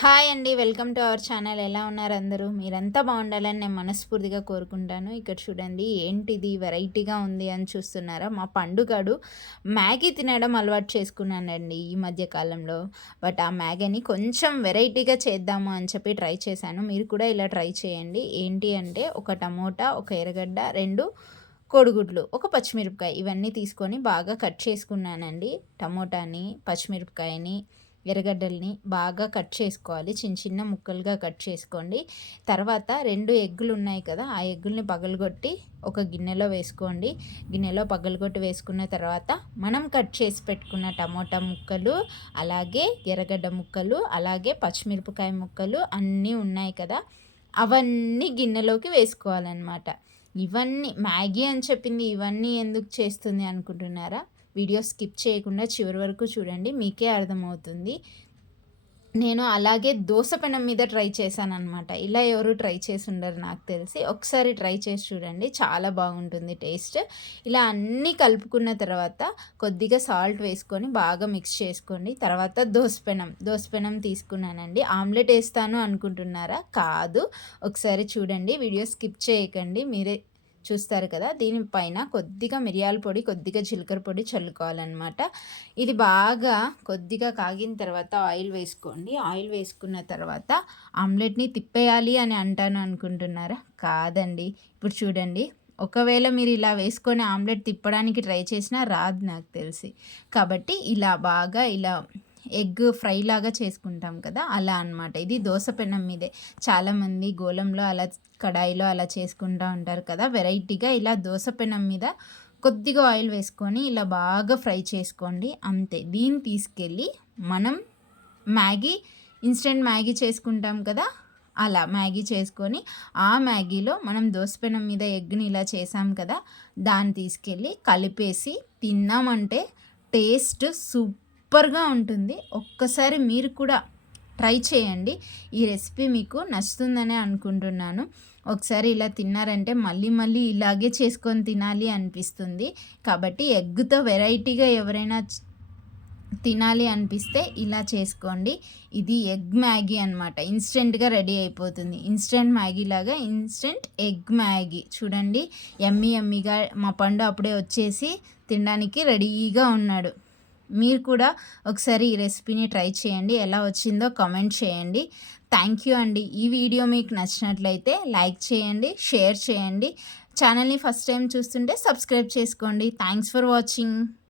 Hi అండి welcome to our channel. ఎలా ఉన్నారు అందరూ? మీరంతా బాగుండాలని నేను మనస్ఫూర్తిగా కోరుకుంటాను. ఇక్కడ చూడండి ఏంటిది? వెరైటీగా ఉంది అని చూస్తున్నారా? మా పండుగడు మ్యాగీ తినడం అలవాటు చేసుకున్నానండి ఈ మధ్య కాలంలో. బట్ ఆ మ్యాగీని కొంచెం వెరైటీగా చేద్దాము అని చెప్పి ట్రై చేశాను. మీరు కూడా ఇలా ట్రై చేయండి. ఏంటి అంటే ఒక టమోటా ఒక ఎర్రగడ్డ రెండు కోడిగుడ్లు ఒక పచ్చిమిరపకాయ. ఇవన్నీ తీసుకొని బాగా కట్ చేసుకున్నానండి టమోటాని పచ్చిమిరపకాయని. ఎర్రగడ్డల్ని బాగా కట్ చేసుకోవాలి. చిన్న చిన్న ముక్కలుగా కట్ చేసుకోండి. తర్వాత రెండు ఎగ్గులు ఉన్నాయి కదా ఆ ఎగ్గుల్ని పగలగొట్టి ఒక గిన్నెలో వేసుకోండి. గిన్నెలో పగలగొట్టి వేసుకున్న తర్వాత మనం కట్ చేసి పెట్టుకున్న టమోటా ముక్కలు అలాగే ఎర్రగడ్డ ముక్కలు అలాగే పచ్చిమిరపకాయ ముక్కలు అన్నీ ఉన్నాయి కదా అవన్నీ గిన్నెలోకి వేసుకోవాలన్నమాట. ఇవన్నీ మ్యాగీ అని చెప్పింది ఇవన్నీ ఎందుకు చేస్తుంది అనుకుంటున్నారా? వీడియో స్కిప్ చేయకుండా చివరి వరకు చూడండి మీకే అర్థమవుతుంది. నేను అలాగే దోశ పెనం మీద ట్రై చేశాను అనమాట ఇలా ఎవరు ట్రై చేసి ఉండరు నాకు తెలిసి. ఒకసారి ట్రై చేసి చూడండి చాలా బాగుంటుంది టేస్ట్. ఇలా అన్నీ కలుపుకున్న తర్వాత కొద్దిగా సాల్ట్ వేసుకొని బాగా మిక్స్ చేసుకోండి. తర్వాత దోశ పెనం. దోశ పెనం తీసుకున్నానండి. ఆమ్లెట్ వేస్తాను అనుకుంటున్నారా? కాదు. ఒకసారి చూడండి వీడియో స్కిప్ చేయకండి. మీరే చూస్తారు కదా దీనిపైన కొద్దిగా మిరియాల పొడి కొద్దిగా జీలకర్ర పొడి చల్లుకోవాలన్నమాట. ఇది బాగా కొద్దిగా కాగిన తర్వాత ఆయిల్ వేసుకోండి. ఆయిల్ వేసుకున్న తర్వాత ఆమ్లెట్ని తిప్పేయాలి అని అంటాను అనుకుంటున్నారా? కాదండి. ఇప్పుడు చూడండి. ఒకవేళ మీరు ఇలా వేసుకొని ఆమ్లెట్ తిప్పడానికి ట్రై చేసినా రాదు నాకు తెలిసి. కాబట్టి ఇలా బాగా ఇలా ఎగ్ ఫ్రై లాగా చేసుకుంటాం కదా అలా అనమాట ఇది దోశ పెనం మీదే. చాలామంది గోళంలో అలా కడాయిలో అలా చేసుకుంటూ ఉంటారు కదా వెరైటీగా ఇలా దోశ పెనం మీద కొద్దిగా ఆయిల్ వేసుకొని ఇలా బాగా ఫ్రై చేసుకోండి అంతే. దీన్ని తీసుకెళ్ళి మనం మ్యాగీ ఇన్స్టెంట్ మ్యాగీ చేసుకుంటాం కదా అలా మ్యాగీ చేసుకొని ఆ మ్యాగీలో మనం దోసపెనం మీద ఎగ్ని ఇలా చేసాం కదా దాన్ని తీసుకెళ్ళి కలిపేసి తిన్నామంటే టేస్ట్ సూప్ సూపర్గా ఉంటుంది. ఒక్కసారి మీరు కూడా ట్రై చేయండి. ఈ రెసిపీ మీకు నచ్చుతుందనే అనుకుంటున్నాను. ఒకసారి ఇలా తిన్నారంటే మళ్ళీ మళ్ళీ ఇలాగే చేసుకొని తినాలి అనిపిస్తుంది. కాబట్టి ఎగ్తో వెరైటీగా ఎవరైనా తినాలి అనిపిస్తే ఇలా చేసుకోండి. ఇది ఎగ్ మ్యాగీ అనమాట ఇన్స్టెంట్గా రెడీ అయిపోతుంది. ఇన్స్టెంట్ మ్యాగీ లాగా ఇన్స్టెంట్ ఎగ్ మ్యాగీ. చూడండి ఎమ్మి ఎమ్మిగా మా పండు అప్పుడే వచ్చేసి తినడానికి రెడీగా ఉన్నాడు. మీరు కూడా ఒకసారి ఈ రెసిపీని ట్రై చేయండి. ఎలా వచ్చిందో కామెంట్ చేయండి. థ్యాంక్ యూ అండి. ఈ వీడియో మీకు నచ్చినట్లయితే లైక్ చేయండి షేర్ చేయండి. ఛానల్ని ఫస్ట్ టైం చూస్తుంటే సబ్స్క్రైబ్ చేసుకోండి. Thanks for watching.